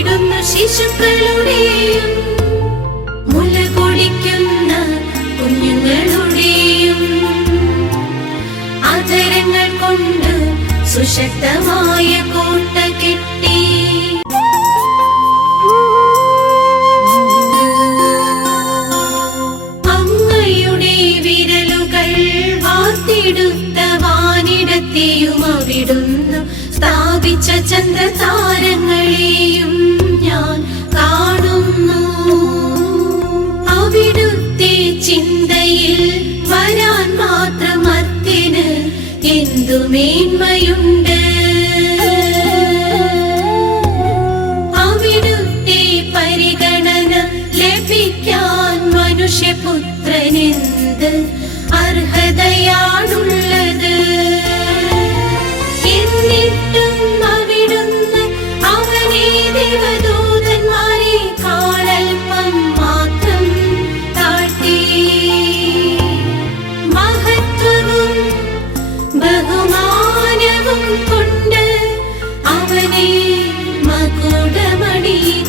അവിടുന്ന് ശിശുക്കളുടെയും മുല കൊടിക്കുന്ന കുഞ്ഞുങ്ങളുടെയും അതരങ്ങൾ കൊണ്ട് സുശക്തമായ കോട്ട കെട്ടി. അങ്ങയുടെ വിരലുകൾ വാർത്തെടുത്ത വാനിടത്തെയും അവിടുന്ന് സ്ഥാപിച്ച ചന്ദ്രതാരങ്ങളെയും ചിന്തയിൽ വരാൻ മാത്രം എന്തു മേന്മയുണ്ട്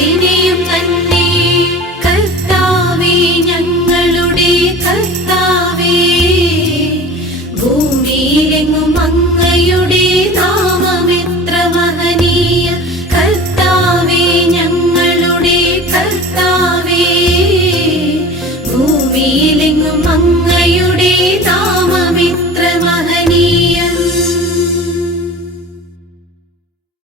അതിനെയും തന്നെ കർത്താവേ ഞങ്ങളുടെ കർത്താവ്